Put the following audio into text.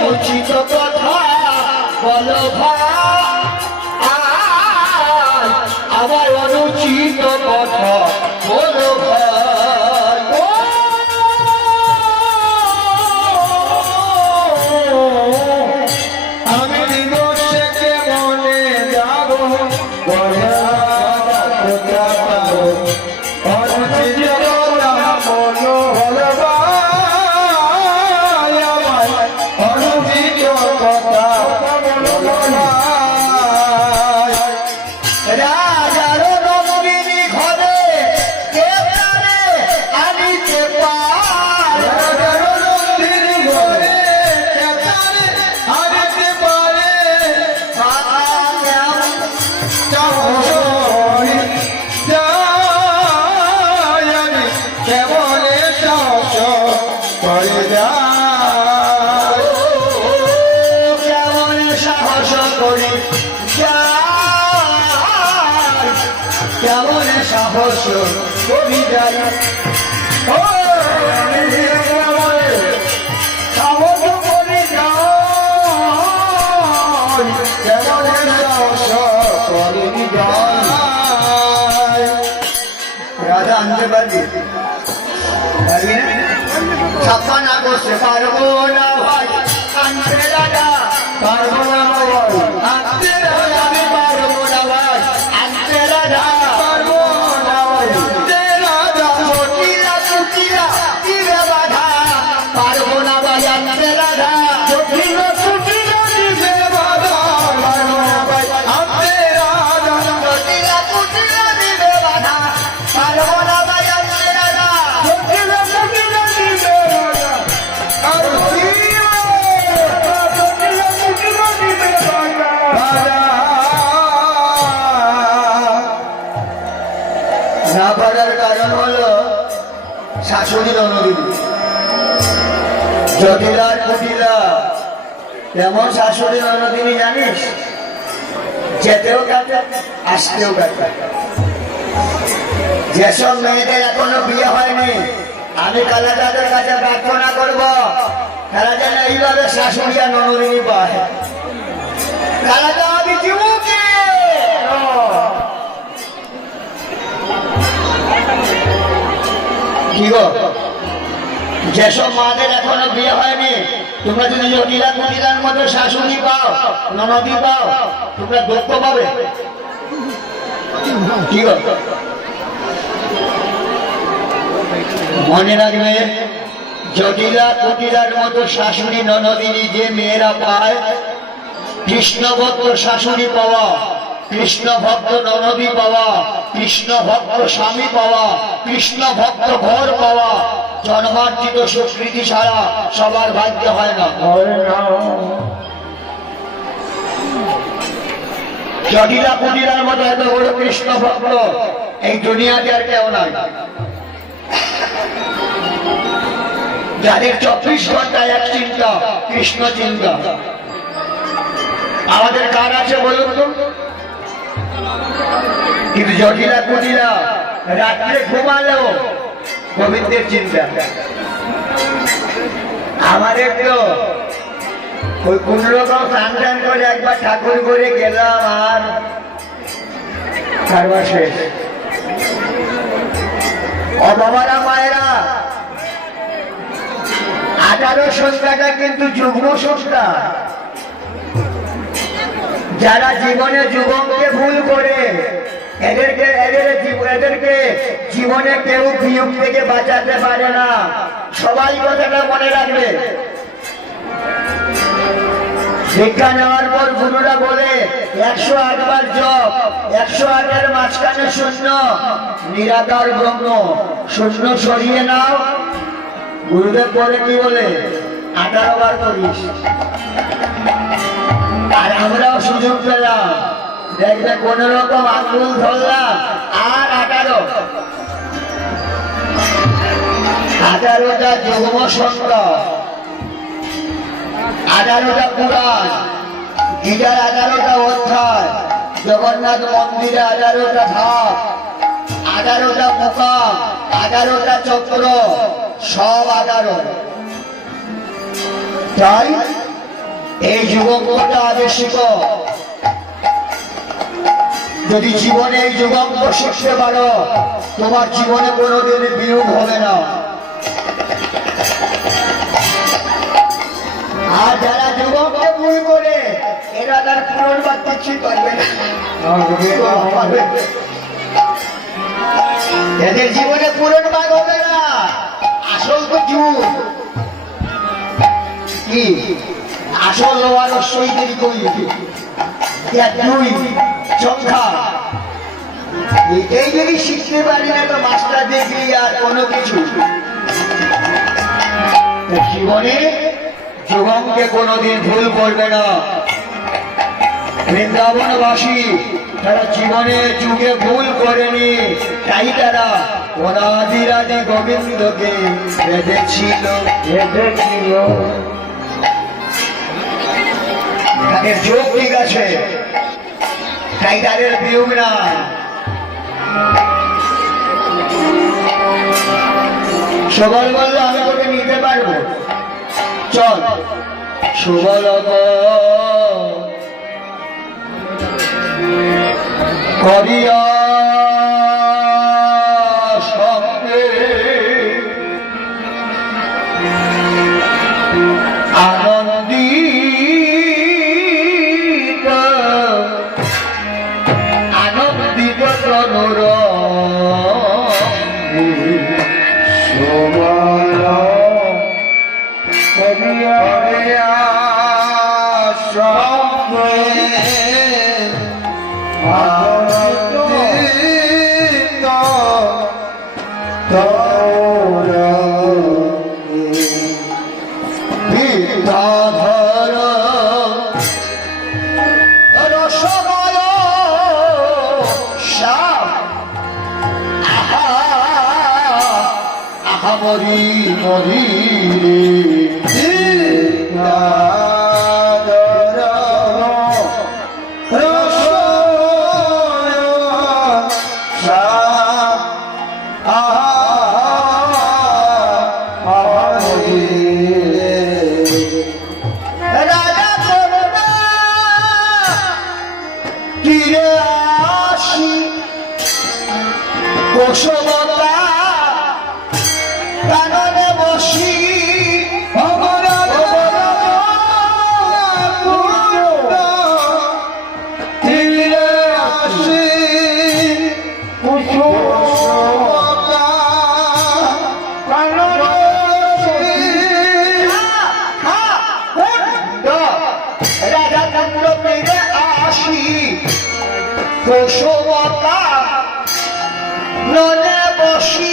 অনুচিত কথা বলো ভাই, আমার অনুচিত কথা বলো ভাই। আমি দিবসকে মনে যাব কেমন সাহস করি যাই সাহস করি যাই, কেমন সাহস করি যাই। রাজা আনতে পারবি পারবি না? 56 আগস্টে পারবো না ভাই আনতে, রাজা পারবো না ভাই আনতে, আমি পারবো না ভাই আনতে, রাজা পারবো না ভাই আনতে, রাজা জটিলা কুটিলা দিবে বাধা, পারবো না ভাই আনতে, রাজা জটিলা কুটিলা দিবে বাধা, পারবো না ভাই আনতে, রাজা জটিলা কুটিলা দিবে বাধা, পারবো না ভাই আনতে, রাজা জটিলা কুটিলা দিবে বাধা, না পারার কারণ হলো শাশুড়ি ননদিনী জটিলার কুটিলা। কেমন শাশুড়ি ননদিনী জানিস? যেতেও কাটে আসতেও কাটে। যেসব মেয়েদের এখনো বিয়ে হয়নি, আমি কালা তাদের কাছে প্রার্থনা করবো তারা যেন এইভাবে শাশুড়ি আর ননদিনী পায়। কালা আমি জীবকে কি গো, যেসব মাদের এখনো বিয়ে হয়নি, তোমরা যদি জটিলা কুটিলার মতো শাশুড়ি পাও ননদি পাও, তোমরা দুঃখ পাবে। কি গো, মনে রাখবে জটিলা কুটিলার মতো শাশুড়ি ননদিনী যে মেয়েরা পায়, কৃষ্ণ ভক্ত শাশুড়ি পাওয়া, কৃষ্ণ ভক্ত ননদী পাওয়া, কৃষ্ণ ভক্ত স্বামী পাওয়া, কৃষ্ণ ভক্ত ঘর পাওয়া, জন্মার্জিত সুকৃতি ছাড়া সবার ভাগ্য হয় না। জটিলা কুটিলার মতো এত বড় কৃষ্ণ ভক্ত এই দুনিয়াতে আর কেউ নাই, যাদের 24 ঘন্টায় এক চিন্তা কৃষ্ণ চিন্তা। আমাদের কার আছে বলুন তো? কিন্তু জটিলা কুটিলা রাত্রে ঘুমালেও গোবিন্দের চিন্তা। আমাদের তো ওই কোন রকম স্নান টান করে একবার ঠাকুর করে গেলাম আর কারবার শেষ। ও বাবারা মায়েরা, 18 সংখ্যাটা কিন্তু যুগ্ম সংখ্যা। যারা জীবনে যুবককে ভুল করে এদেরকে জীবনে কেউ বিয়োগ থেকে বাঁচাতে পারে না। সবাই কথাটা মনে রাখবে। শিক্ষা নেওয়ার পর গুরুরা বলে 108 বার জপ, 108-এর মাঝখানে শূন্য, নিরাকার ব্রহ্ম, শূন্য সরিয়ে নাও। গুরুদেব পরে কি বলে 18 বার করিস। আর আমরাও সুযোগ পেলাম, দেখবে কোন রকম আঙ্গুল ধরলাম আর 18টা যুগ্ম সংখ্যা, 18টা পুরাণ, গীতার 18টা অধ্যায়, জগন্নাথ মন্দিরে 18টা ধাপ, 18টা মুকাম, 18টা চক্র, সব 18। তাই এই যুগটা আদেশিক, যদি জীবনে এই যুগাঙ্গ শিখতে পারো তোমার জীবনে কোনোদিন বিয়োগ হবে না। আর যারা যুগকে ভুল করে এরা তার পুনর্বার কিছুই করবে না, এদের জীবনে পুনর্বার হবে না। আসল তো যুগ কি আসল হওয়ার সৈদের কই দুই সংখ্যা, এটাই যদি শিখতে পারি না তো মাস্টার ডিগ্রি আর কোনো কিছু। জীবনে যুগমকে কোনোদিন ভুল করবে না। বৃন্দাবনবাসী তারা জীবনে যুগে ভুল করেনি, তাই তারা অনাদিরাদি গোবিন্দকে বেঁধেছিল। তাদের যোগ ঠিক আছে, তাই তাদের বিয়োগ না। সবল বললো আমি তোকে নিতে পারবো, চল। সুবল করিয়া সঙ্গে আনন্দিত আনন্দিত তনুর সুবল করিয়া সঙ্গে আনন্দিত তনুর বিদ্যাধর রসময় শ্যাম আহা আহা মরি মরি কুসুমতা কাননে বসি তীরে আসি কুসুমতা কাননে রাজা চন্দ্র তীরে আসি কুসুমতা ননে বসি